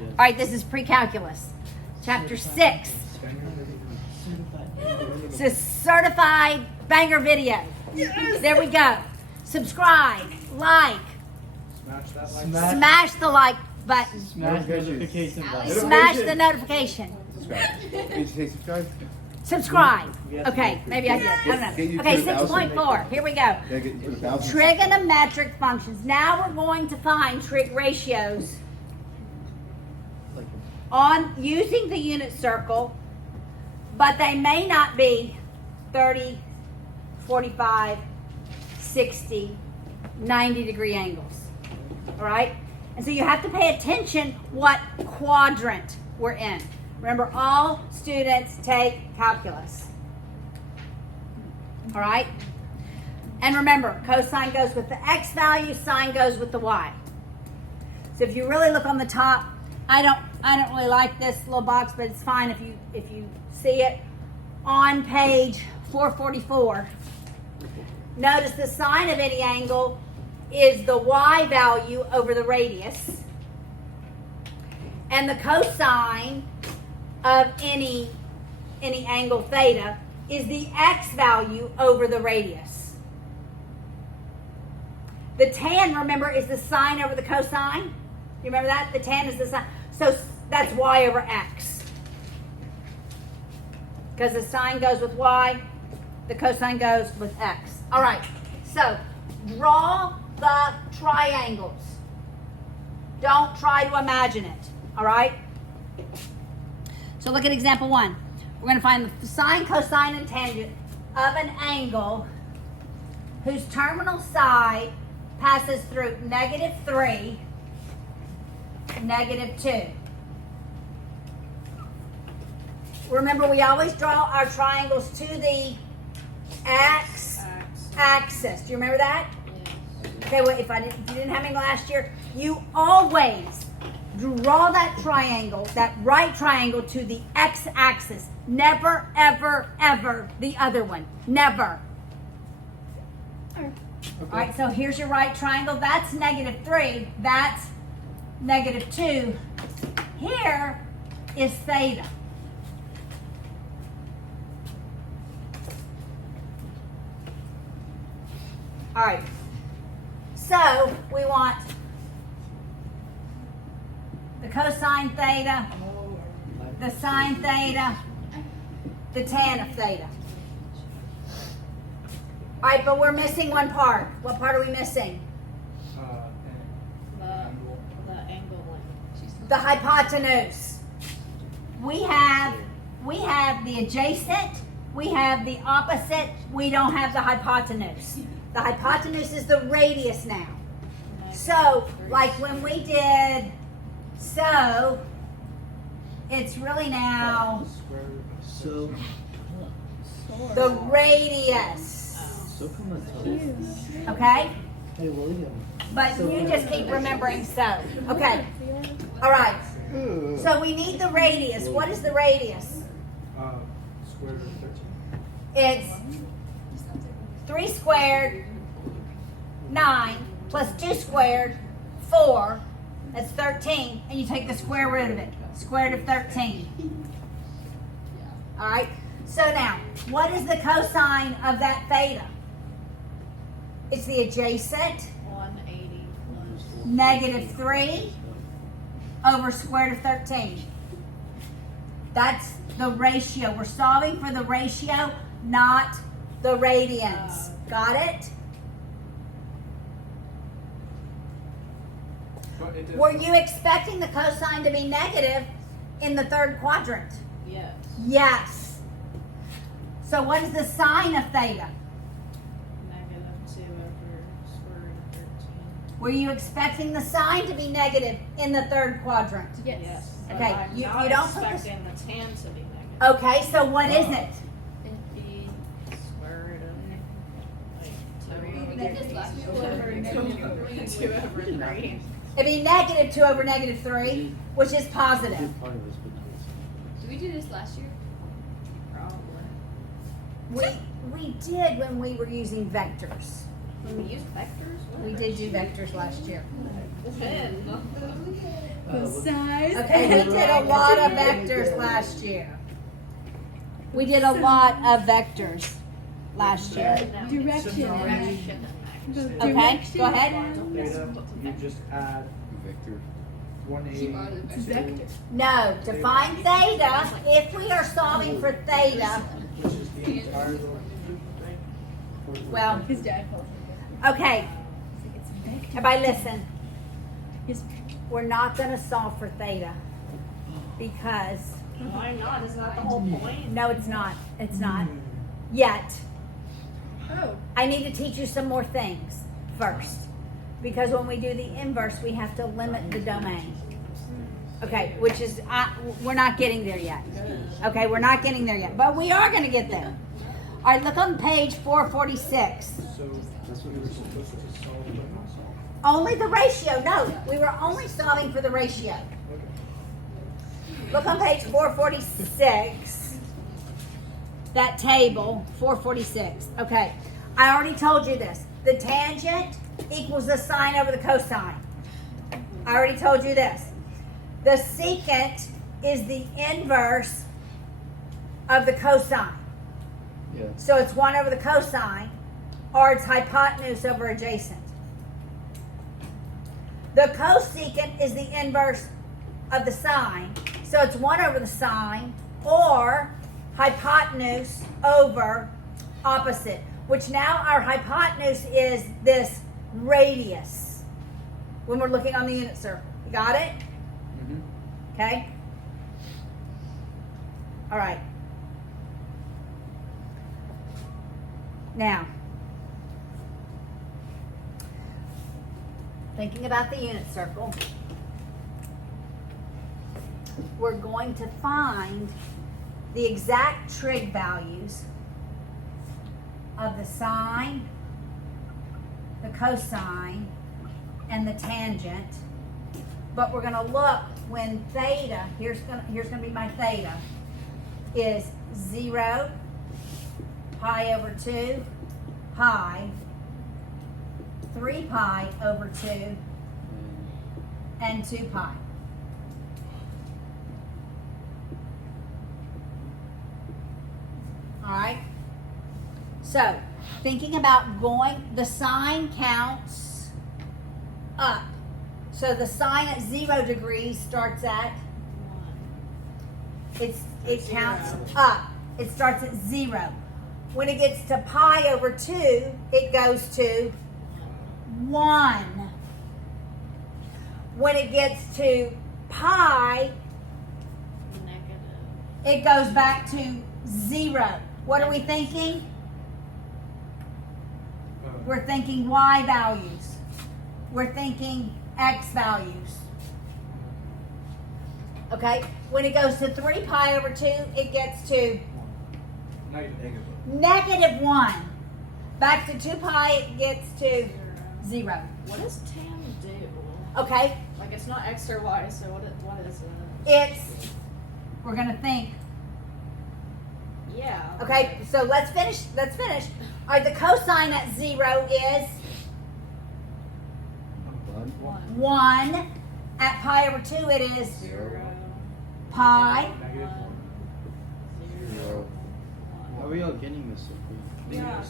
All right, this is Precalculus, chapter 6. This is certified banger video. There we go. Subscribe, like, smash the like button, Smash the notification button. smash the notification. Did you say subscribe? Subscribe. Okay, maybe I did. I don't know. Okay, 6.4. Here we go. Trigonometric functions. Now we're going to find trig ratios on using the unit circle, but they may not be 30, 45, 60, 90-degree angles. All right? And so you have to pay attention what quadrant we're in. Remember, all students take calculus. All right? And remember, cosine goes with the x value, sine goes with the y. So if you really look on the top, I don't really like this little box, but it's fine if you see it. On page 444, notice the sine of any angle is the y value over the radius, and the cosine of any angle theta is the x value over the radius. The tan, remember, is the sine over the cosine. You remember that? The tan is the sine. So that's y over x. Because the sine goes with y, the cosine goes with x. All right, so draw the triangles. Don't try to imagine it, all right? So look at example 1. We're going to find the sine, cosine, and tangent of an angle whose terminal side passes through -3, -2. Remember, we always draw our triangles to the x-axis. Do you remember that? Okay, well, if you didn't have any last year, you always draw that triangle, that right triangle, to the x-axis. Never, ever, ever the other one. Never. Okay. All right, so here's your right triangle. That's -3. That's -2. Here is theta. All right. So we want the cosine theta, the sine theta, the tan of theta. All right, but we're missing one part. What part are we missing? The angle length. The hypotenuse. We have the adjacent, we have the opposite, we don't have the hypotenuse. The hypotenuse is the radius now. So, like when we did so, it's really now the radius. Okay? Hey, William. But you just keep remembering so. Okay. All right. So we need the radius. What is the radius? Square root of 13. It's 3 squared, 9, plus 2 squared, 4. That's 13. And you take the square root of it. Square root of 13. All right. So now, what is the cosine of that theta? It's the adjacent. 180 plus. -3 over square root of 13. That's the ratio. We're solving for the ratio, not the radians. Got it? Were you expecting the cosine to be negative in the third quadrant? Yes. Yes. So what is the sine of theta? -2 over square root of 13. Were you expecting the sine to be negative in the third quadrant? Yes. But Okay, I'm you not don't put this- expecting the tan to be negative. Okay, so what is it? It'd be square root of like 2 over 3. It'd be -2 over -3, which is positive. Did we do this last year? Probably. We did when we were using vectors. When we used vectors? We did do vectors last year. When? Size. Okay, we did a lot of vectors last year. We did a lot of vectors last year. Direction. Okay, go ahead. Theta, you just add Vector. 180. Vector. No, to find theta, if we are solving for theta, Which is the entire little. well, His dad calls okay, it's vector. everybody listen. His We're not gonna solve for theta because, Why not? Isn't that the whole point? no, it's not. It's not. Yet. oh. I need to teach you some more things first. Because when we do the inverse, we have to limit the domain. Okay, which is, we're not getting there yet. Okay, we're not getting there yet. But we are going to get there. All right, look on page 446. So that's what you were supposed to solve, but not solve. Only the ratio. No, we were only solving for the ratio. Okay. Look on page 446. That table, 446. Okay, I already told you this. The tangent equals the sine over the cosine. I already told you this. The secant is the inverse of the cosine. Yeah. So it's 1 over the cosine, or it's hypotenuse over adjacent. The cosecant is the inverse of the sine, so it's 1 over the sine, or hypotenuse over opposite, which now our hypotenuse is this radius when we're looking on the unit circle. You got it? Mm-hmm. Okay? All right. Now, thinking about the unit circle, we're going to find the exact trig values of the sine, the cosine, and the tangent. But we're going to look when theta, here's going to be my theta, is 0, pi over 2, pi, 3 pi over 2, and 2 pi. All right? So, thinking about going, the sine counts up. So the sine at 0 degrees starts at, it counts up. It starts at 0. When it gets to pi over 2, it goes to 1. When it gets to pi, Negative. it goes back to 0. What are we thinking? We're thinking y values. We're thinking x values. Okay? When it goes to 3 pi over 2, it gets to Negative. negative 1. Back to 2 pi, it gets to 0. What does tan do? Okay? Like it's not x or y, so what is it? It's, we're going to think. Yeah. Okay, so let's finish. All right, the cosine at 0 is One. 1. At pi over 2, it is 0. pi. Negative 1. Zero. How are we all getting this so quick? Yeah.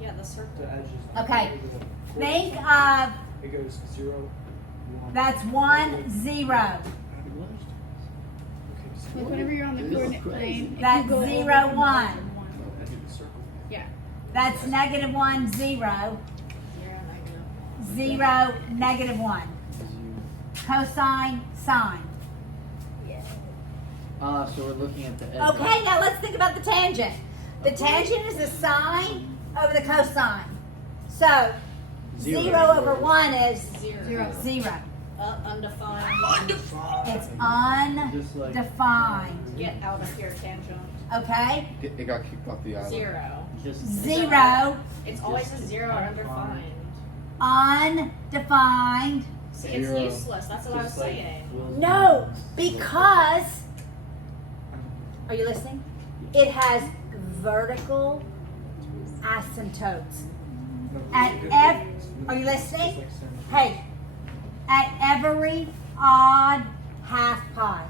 Yeah, the The circle. edges. Okay. Think of, It goes 0, 1. that's 1, 0. Okay, Like whenever you're on the This is coordinate crazy. plane, if That's you go 0, over 1. I did the circle. Yeah. That's negative 1, 0. 0, negative. 0, negative 1. Cosine, sine. So we're looking at the edge. Okay, now let's think about the tangent. The tangent is the sine over the cosine. So, 0 over 1 is 0. 0. Undefined. It's Just like- undefined. Get out of here, tangent. Okay? It got kicked off the island. 0. Just 0, It's always a 0 or undefined. undefined. See, it's Zero. useless. That's what I was Just like saying. Will's No, numbers. because, are you listening? It has vertical asymptotes. are you listening? Hey, at every odd half pi.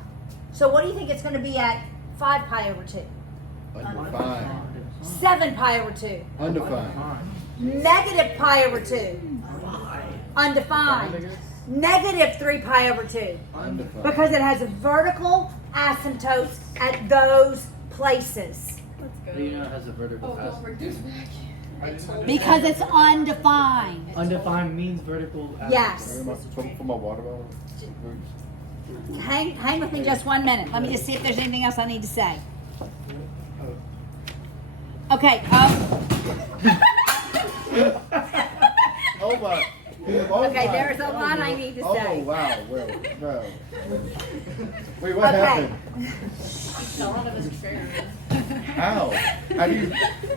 So what do you think it's going to be at 5 pi over 2? Undefined. 7 pi over 2. Undefined. Negative pi over 2. Undefined. Negative 3 pi over 2. Undefined. Because it has vertical asymptotes at those places. How do you know it has a vertical asymptote? Because it's undefined. Undefined means vertical. asymptote. Yes. For my water bottle. Hang with me just 1 minute. Let me just see if there's anything else I need to say. Okay. Oh my. Okay, there's a lot I need to say. Oh wow. Well. Wait, what happened? He fell out of his chair. How? How do you?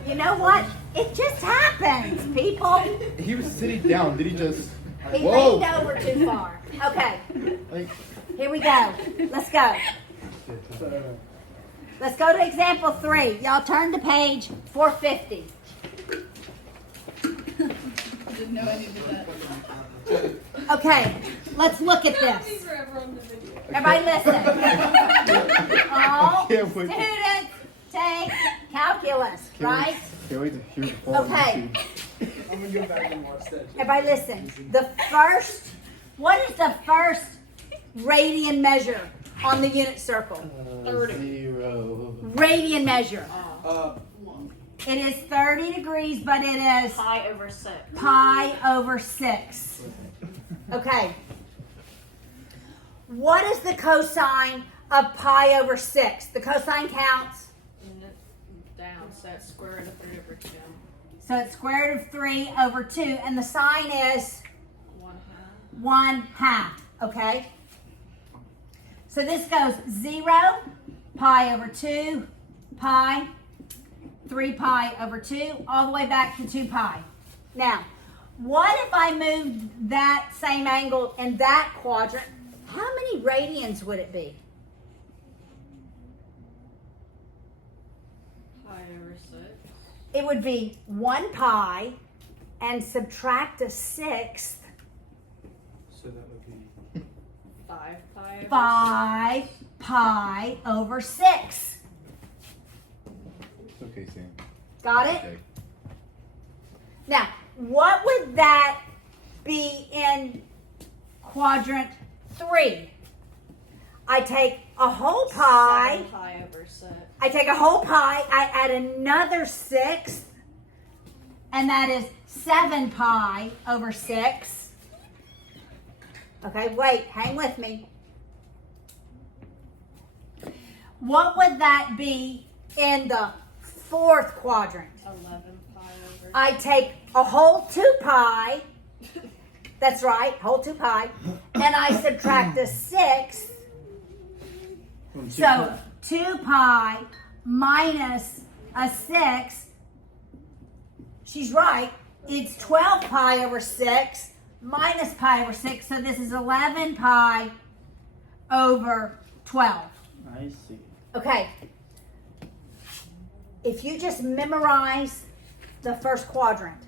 You know what? It just happens, people. He was sitting down. Did he just? He Whoa. leaned over too far. Okay, Like. here we go. Let's go. Let's go to example 3. Y'all turn to page 450. I didn't know I needed that. Okay, let's look at this. Everybody listen. All can't wait. students take calculus, right? Can't wait to hear the phone. Okay. I'm gonna go back and watch that. Everybody listen. What is the first radian measure on the unit circle? 0. Radian measure. Uh, It is 30 degrees, but it is Pi over 6. pi over 6. Okay. What is the cosine of pi over 6? The cosine counts. Down, so it's square root of 3 over 2. So it's square root of 3 over 2, and the sine is 1/2. 1/2. Okay? So this goes 0, pi over 2, pi, 3 pi over 2, all the way back to 2 pi. Now, what if I moved that same angle in that quadrant? How many radians would it be? Pi over 6. It would be 1 pi and subtract a 1/6, so that would be. 5 pi over 5 pi over 6. It's okay, Sam. Got it? Okay. Now, what would that be in quadrant 3? I take a whole pi. 7 pi over 6. I take a whole pi. I add another 6. And that is 7 pi over 6. Okay, wait. Hang with me. What would that be in the 4th quadrant? 11 pi over I take a whole 2 pi. That's right, whole 2 pi. And I subtract a 6. So 2 pi minus a 6. She's right. It's 12 pi over 6 minus pi over 6. So this is 11 pi over 12. I see. Okay. If you just memorize the first quadrant,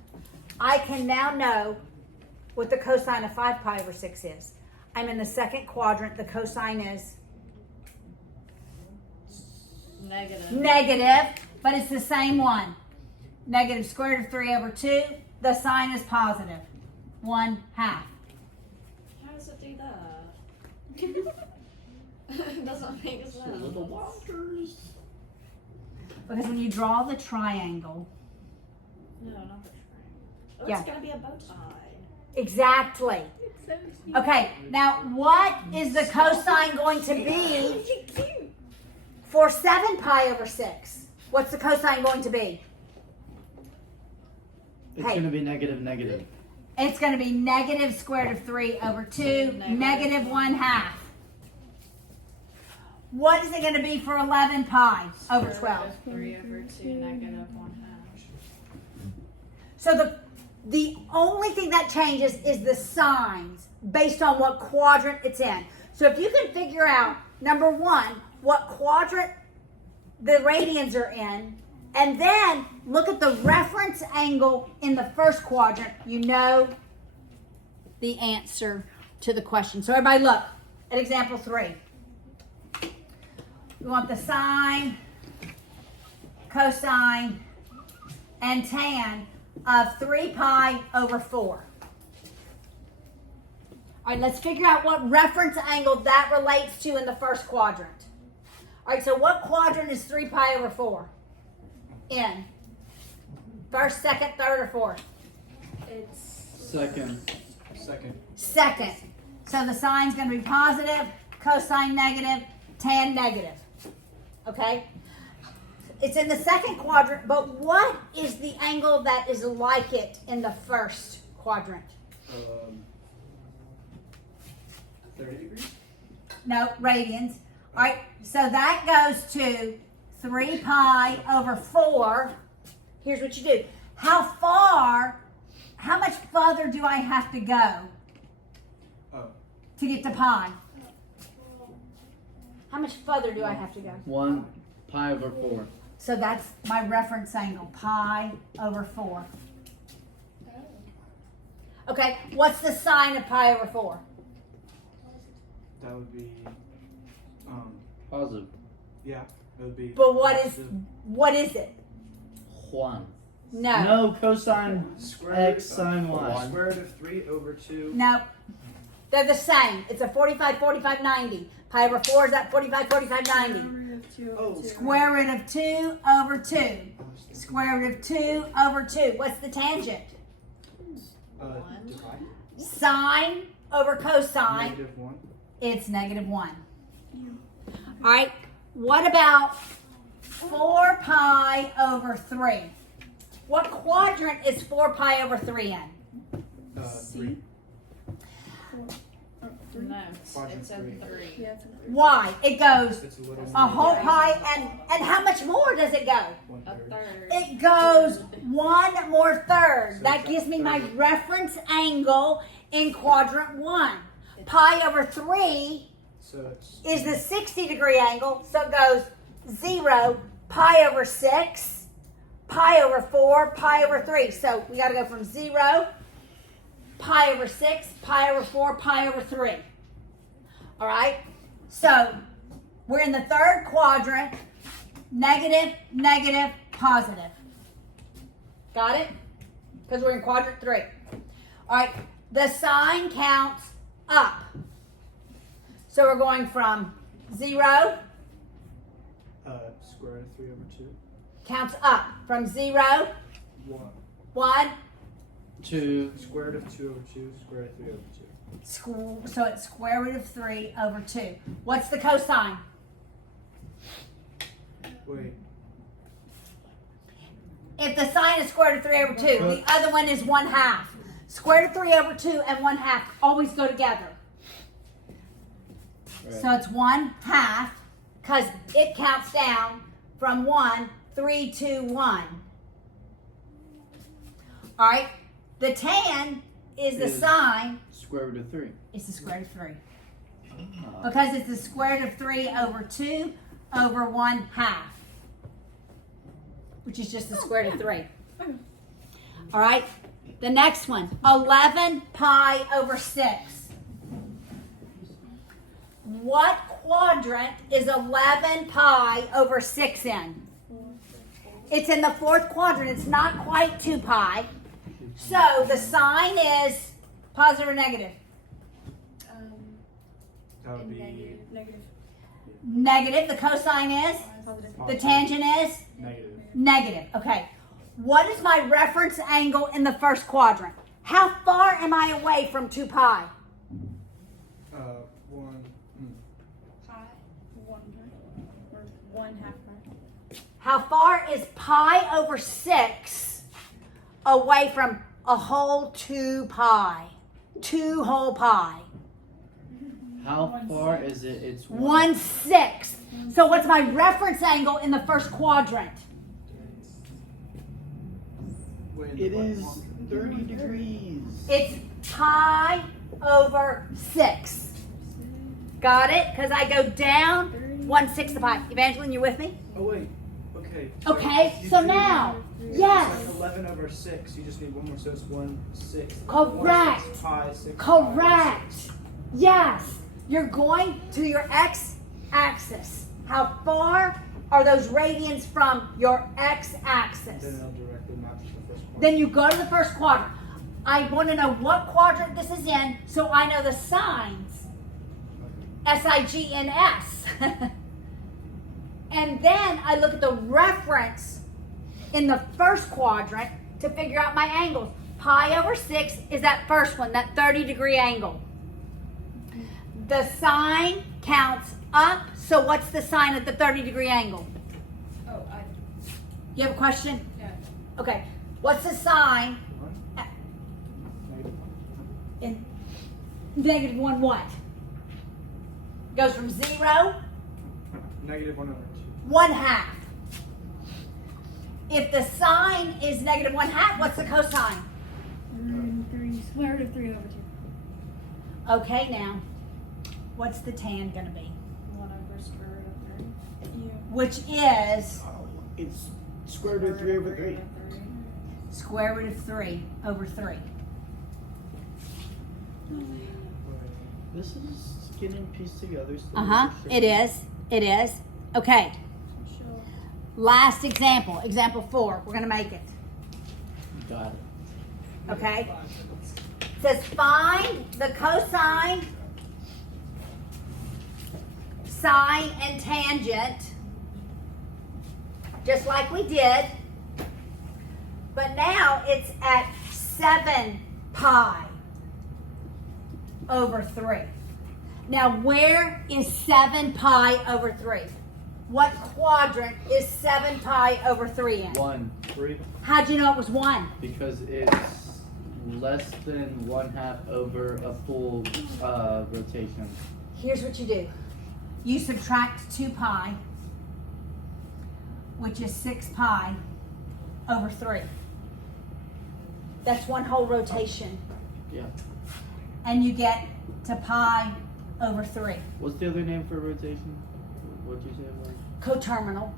I can now know what the cosine of 5 pi over 6 is. I'm in the 2nd quadrant. The cosine is negative. negative, but it's the same one. Negative square root of 3 over 2. The sign is positive. 1/2. How does it do that? It doesn't make sense. Because when you draw the triangle, No, not the triangle. Oh, Yeah. it's gonna be a bow tie. exactly. Okay, now what is the cosine going to be for 7 pi over 6? What's the cosine going to be? It's Hey. going to be negative. It's going to be negative square root of 3 over 2, negative 1/2. What is it going to be for 11 pi over 12? 3 over 2, negative 1/2. So the only thing that changes is the signs based on what quadrant it's in. So if you can figure out, number 1, what quadrant the radians are in, And then look at the reference angle in the first quadrant. You know the answer to the question. So everybody look at example 3. We want the sine, cosine, and tan of 3 pi over 4. All right, let's figure out what reference angle that relates to in the first quadrant. All right, so what quadrant is 3 pi over 4 in? First, second, third, or fourth? It's Second. Second. So the sine's going to be positive, cosine negative, tan negative. Okay? It's in the second quadrant, but what is the angle that is like it in the first quadrant? 30 degrees? No, radians. All right, so that goes to 3 pi over 4. Here's what you do. How much further do I have to go to get to pi? How much further do I have to go? 1 pi over 4. So that's my reference angle, pi over 4. Okay, what's the sine of pi over 4? That would be, Positive. yeah, that would be. But what is it? 1. No. No, cosine Square x sine y. Square root of 3 over 2. No. They're the same. It's a 45, 45, 90. Pi over 4 is that 45, 45, 90. Oh, Square root of 2 over 2. Square root of 2 over 2. What's the tangent? divide. Sine over cosine. -1. It's -1. All right. What about 4 pi over 3? What quadrant is 4 pi over 3 in? 3. no, Quadrant it's a 3. 3. Yeah, it's an Why? It goes It's a little a whole pi, and how much more does it go? 1/3. A third. It goes 1 more third. That gives me my reference angle in quadrant 1. Pi over 3 So it's is the 60-degree angle, so it goes 0, pi over 6, pi over 4, pi over 3. So we got to go from 0, pi over 6, pi over 4, pi over 3. All right? So we're in the third quadrant, negative, negative, positive. Got it? Because we're in quadrant 3. All right, the sign counts up. So we're going from 0, square root of 3 over 2. counts up from 0, 1. 1, 2. Square root of 2 over 2. Square root of 3 over 2. so it's square root of 3 over 2. What's the cosine? Wait. If the sine is square root of 3 over 2, the other one is 1/2. Square root of 3 over 2 and 1/2 always go together. Right. So it's 1/2 because it counts down from 1, 3, 2, 1. All right. The tan is the Is- sine. Square root of 3. It's the square root of 3. Because it's the square root of 3 over 2 over 1/2. Which is just the square root of 3. All right. The next one. 11 pi over 6. What quadrant is 11 pi over 6 in? It's in the fourth quadrant. It's not quite 2 pi. So the sign is positive or negative? That would be negative. Negative. The cosine is? Positive. The tangent is? negative. Negative. Okay. What is my reference angle in the first quadrant? How far am I away from 2 pi? 1. Pi. 1 or 1/2 pi. How far is pi over 6 away from a whole 2 pi? 2 whole pi. How far is it? It's 1/6. So what's my reference angle in the first quadrant? Wait, It what? is 30 degrees. It's pi over 6. Got it? Because I go down 1/6 of pi. Evangeline, you with me? Oh, wait. Okay. Okay. Okay, you so do- now, It's yes, like 11 over 6. You just need one more, so it's 1/6. Correct. 1/6 pi, 6 pi, correct. 6. Yes, you're going to your x-axis. How far are those radians from your x-axis? Then it'll directly match the first one. Then you go to the first quadrant. I want to know what quadrant this is in, so I know the signs. S-I-G-N-S. And then I look at the reference in the first quadrant to figure out my angles. Pi over 6 is that first one, that 30-degree angle. The sine counts up, so what's the sine at the 30-degree angle? Oh, You have a question? yeah. Okay. What's the sine One. Negative one. in negative 1 what? Goes from 0, Negative 1 over 2. 1/2. If the sine is negative 1/2, what's the cosine? 3, square root of 3 over 2. Okay, now, what's the tan gonna be? 1 over square root of 3. Yeah. Which is Oh, it's square root of 3 over 3. square root of 3 over 3. This is getting pieced together. So Uh-huh, it is. It is. Okay, Sure. last example, example 4. We're gonna make it. Got it. Okay? It says find the cosine, sine, and tangent, just like we did. But now it's at 7 pi over 3. Now where is 7 pi over 3? What quadrant is 7 pi over 3 in? 1, 3. How'd you know it was 1? Because it's less than 1/2 over a full rotation. Here's what you do. You subtract 2 pi, which is 6 pi over 3. That's one whole rotation. Yeah. And you get to pi over 3. What's the other name for rotation? What'd you say it was? Coterminal.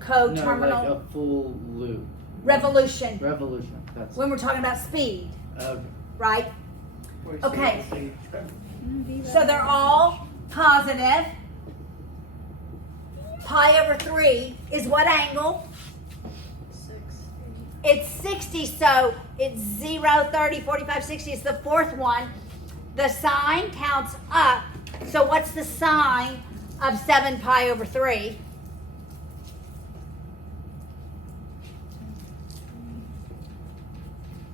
No, Coterminal. like a full loop. Revolution. Revolution. That's When we're talking about speed, okay. right? Wait, Okay. so So they're all positive. Pi over 3 is what angle? 6. It's 60, so it's 0, 30, 45, 60 is the fourth one. The sine counts up. So what's the sine of 7 pi over 3?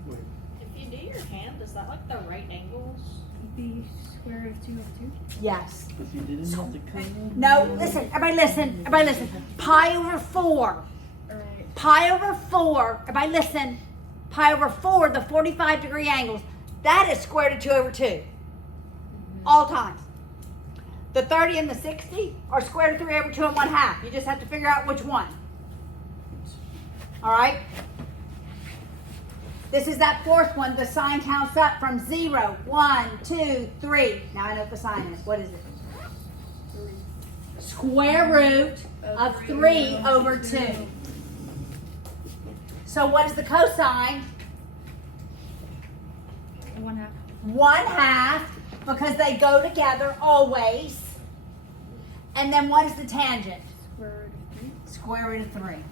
Wait. If you do your hand, is that like the right angles? Be square root of 2 over 2. Yes. If you didn't have to come in. No, listen, everybody listen, everybody listen. Pi over 4. Alright. Pi over 4, everybody listen. Pi over 4, the 45-degree angles, that is square root of 2 over 2. All times. The 30 and the 60 are square root of 3 over 2 and 1/2. You just have to figure out which one. All right? This is that fourth one. The sine counts up from 0, 1, 2, 3. Now I know what the sine is. What is it? 3. Square root of 3 over 2. So what is the cosine? 1/2. 1/2, because they go together always. And then what is the tangent? Square root of 3. Square root of 3.